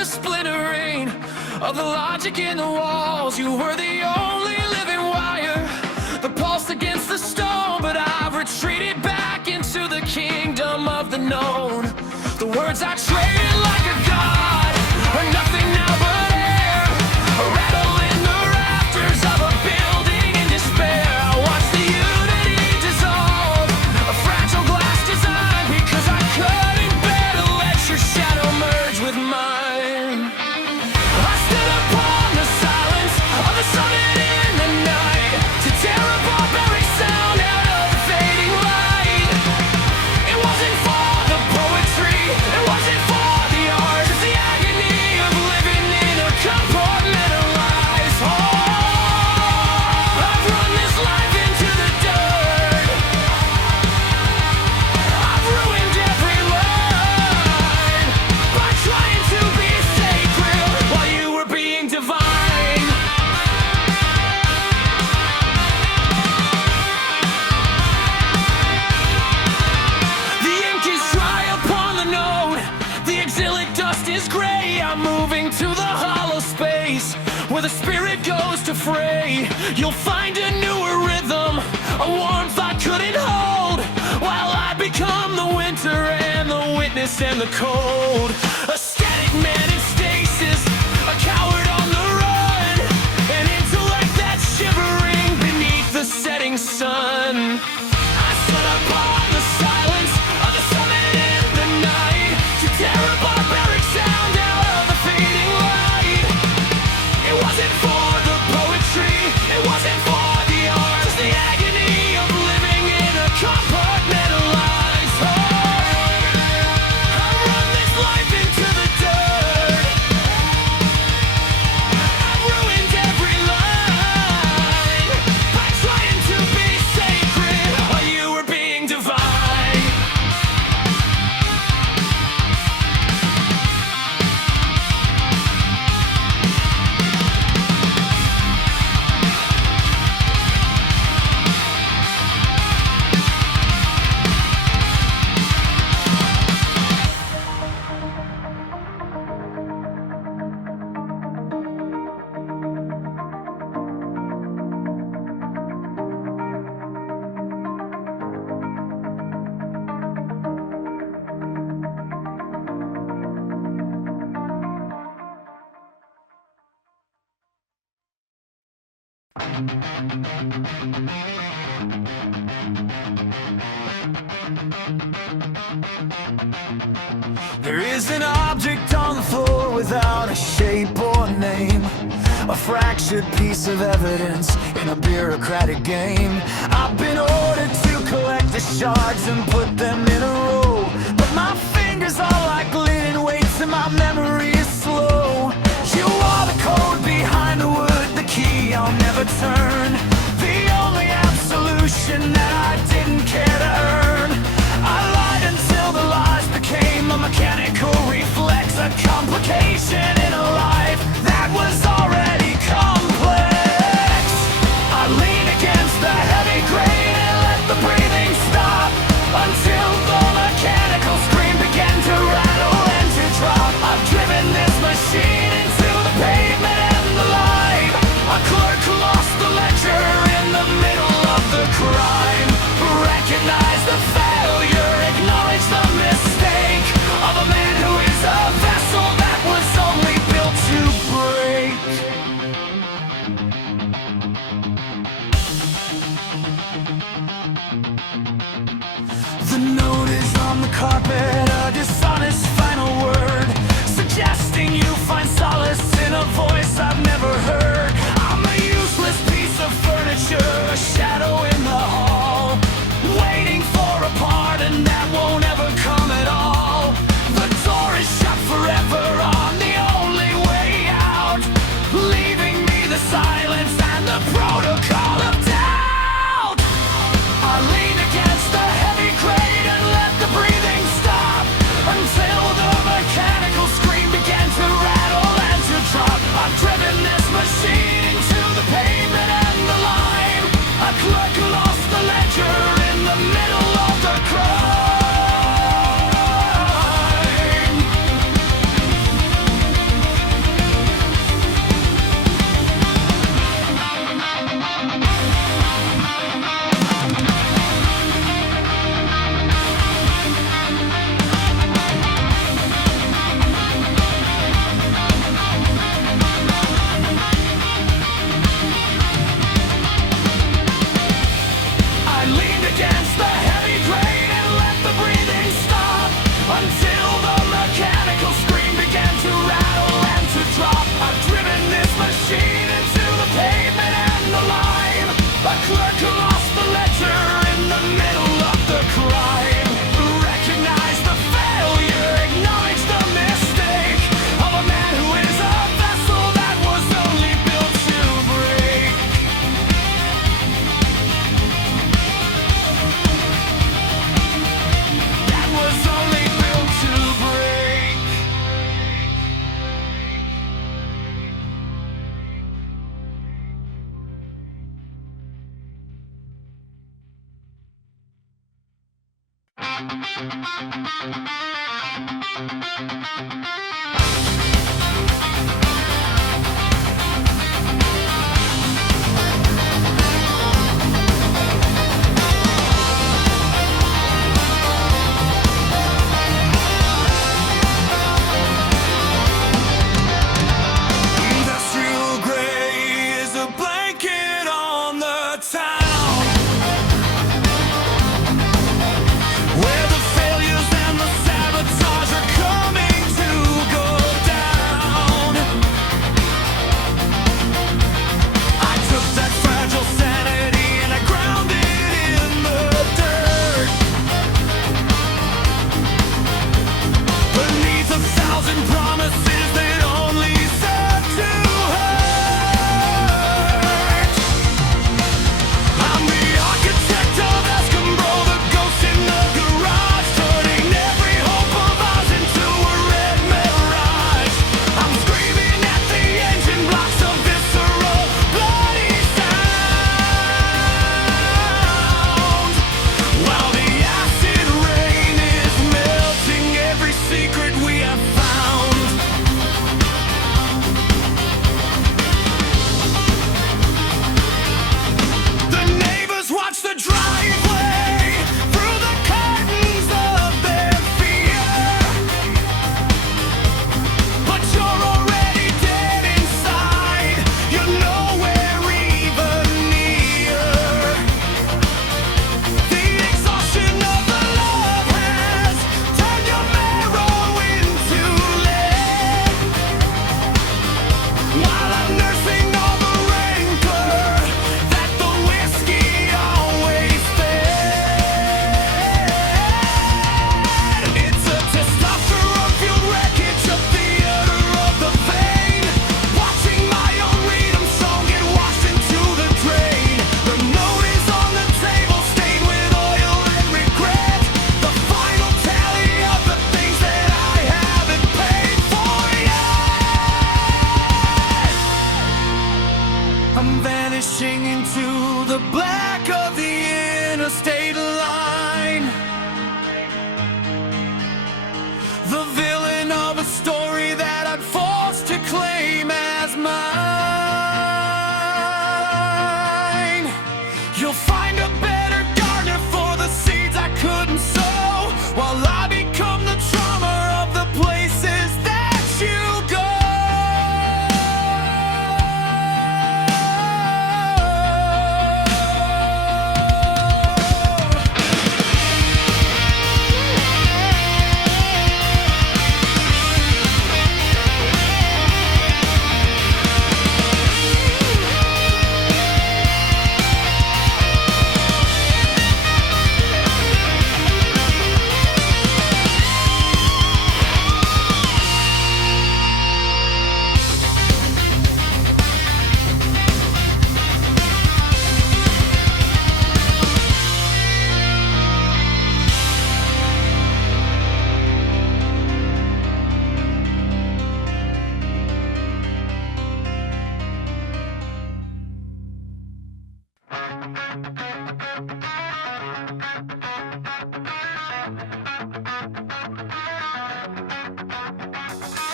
the splintering of the logic in the walls. You were the only living wire, the pulse against the stone. But I've retreated back into the kingdom of the known. The words I traded like a god are nothing now but air, a rattle in the rafters of a building in despair. I watch the unity dissolve, a fragile glass design, because I couldn't bear to let your shadow merge with mine. I stood upon the silence of the summit in the night to tear a barbaric sound out of the fading light. It wasn't for the poetry, it wasn't for the art, it's the agony of living in a compartmentalized heart. I've run this life into the dirt, I've ruined every line by trying to be sacred while you were being divine. The ink is dry upon the note, the exilic dust is gray. I'm moving to the hollow space where the spirit goes to fray. You'll find a newer rhythm, a warmth I couldn't hold, while I become the winter and the witness and the cold. A static man in stasis, a coward on the run, an intellect that's shivering beneath the setting sun. I stood upon the silence of the summit in the night to tear a barbaric sound out of the fading light. It wasn't for the poetry, it wasn't for the art, it's the agony of living in a compartmentalized heart. I run this life into the dirt, I've ruined every line by trying to be sacred while you were being divine. There is an object on the floor without a shape or name, a fractured piece of evidence in a bureaucratic game. I've been ordered to collect the shards and put them in a row, but my fingers are like leaning weights and my memory is slow. You are the code behind the wood, the key I'll never turn, the only absolution that I didn't care to earn. I lied until the lies became a mechanical reflex, a complication in a life that was already complex. I lean against the heavy grain and let the breathing stop until the mechanical scream began to rise. Industrial gray is a blanket on the town, where the failures and the sabotage are coming to go down. I took that fragile sanity and I ground it in the dirt, beneath 1,000 promises that only serve to hurt. I'm the architect of Escombro, the ghost in the garage, turning every hope of ours into a red mirage. I'm screaming at the engine blocks of visceral, bloody sound, while the acid rain is melting every secret we have found. The neighbors watch the driveway through the curtains of their fear, but you're already dead inside. You're nowhere even near. The exhaustion of the love has turned your marrow into lead, while I'm nursing all the rancor that the whiskey always fed. It's a testosterone-fueled wreckage, a theater of the vein, watching my own Freedom song get washed into the drain. The note is on the table, stained with oil and regret, the final tally of the things that I haven't paid for yet. I'm vanishing into the black of the interstate line, the villain of a story that I'm forced to claim as mine. You'll find a better gardener for the seeds I couldn't sow, while I become the trauma of the places that you go.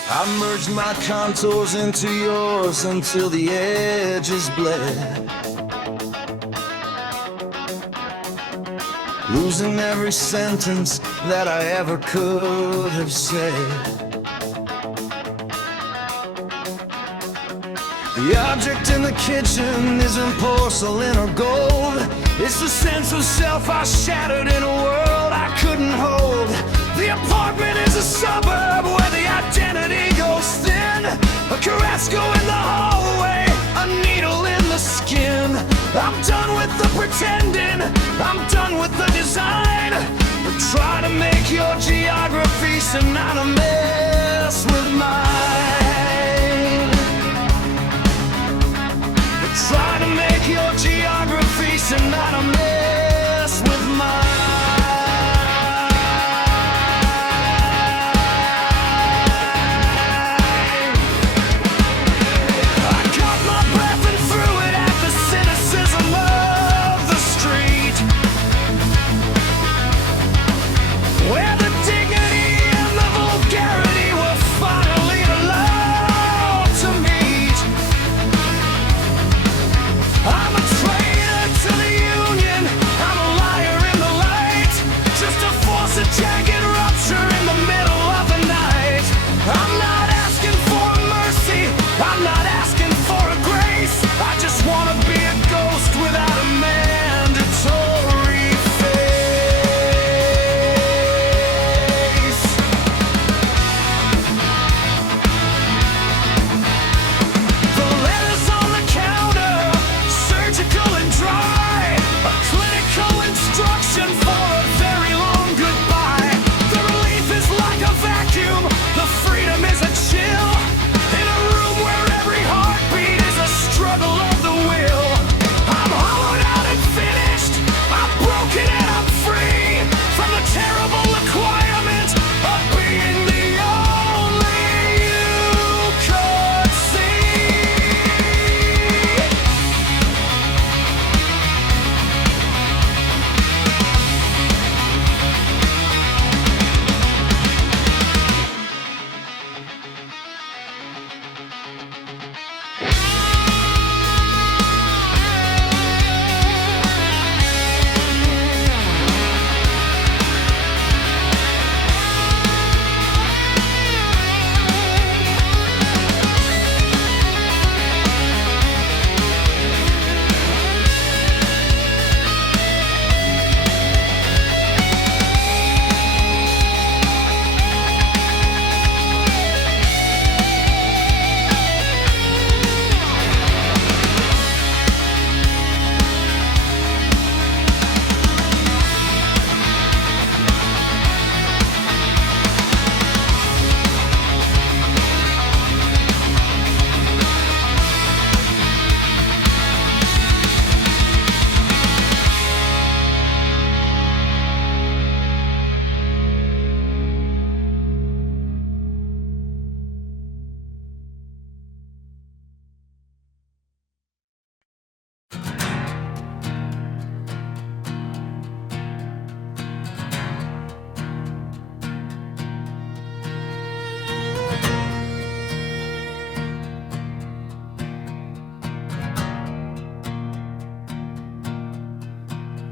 I merged my contours into yours until the edges bled, losing every sentence that I ever could have said. The object in the kitchen isn't porcelain or gold. It's the sense of self I shattered in a world I couldn't hold. The apartment is a suburb where the identity goes thin. A Carrasco in the hallway, a needle in the skin. I'm done with the pretending, I'm done with the design. But try to make your geography synonymous with mine. But try to make your geography synonymous with mine. Well, I'm not asking for mercy, I'm not asking for a grace. I just wanna be a ghost without a mandatory face. The letters on the counter, surgical and dry, a clinical instruction for a very long goodbye. The relief is like a vacuum, the freedom is a chill, in a room where every heartbeat is a struggle of the will. I'm hollowed out and finished, I'm broken and I'm free from the terrible requirement of being the only you could see.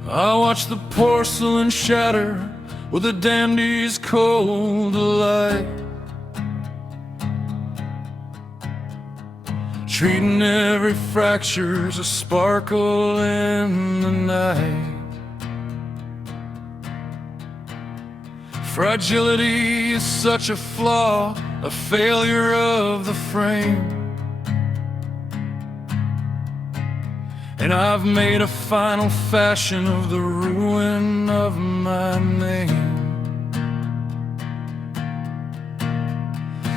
I watch the porcelain shatter with a dandy's cold delight, treating every fracture as a sparkle in the night. Fragility is such a flaw, a failure of the frame, and I've made a final fashion of the ruin of my name.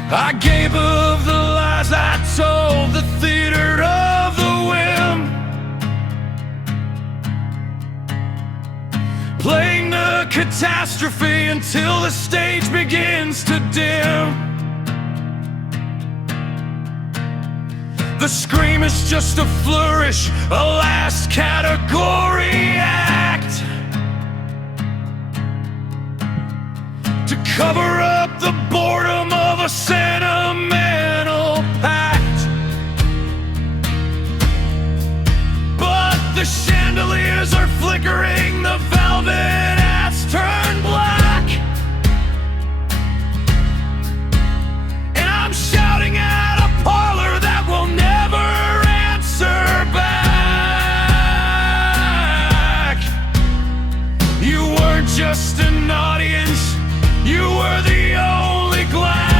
I gave of the lies I told, the theater of the whim, playing the catastrophe until the stage begins to dim. The scream is just a flourish, a last category act, to cover up the boredom of a sentimental pact. But the chandeliers are flickering, the velvet has turned black, and I'm shouting at a parlor that will never answer back. You weren't just an audience, you were the only glass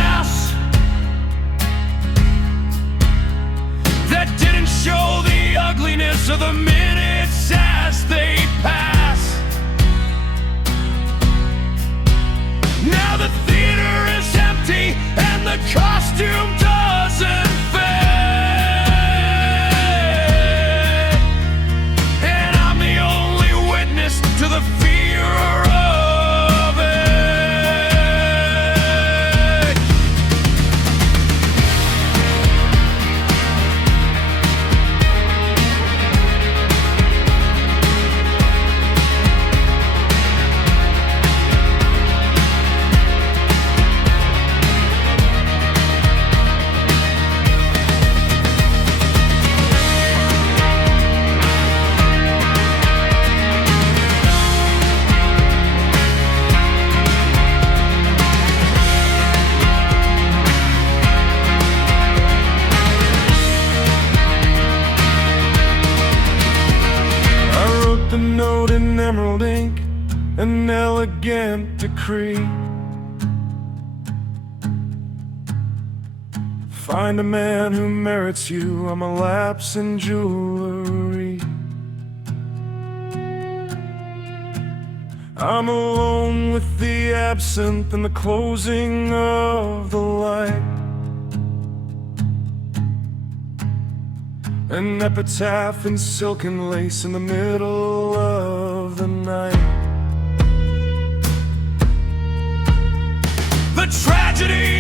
elegant decree. Find a man who merits you, I'm a lapse in jewelry. I'm alone with the absinthe and the closing of the light. An epitaph in silken lace in the middle of the night. The tragedy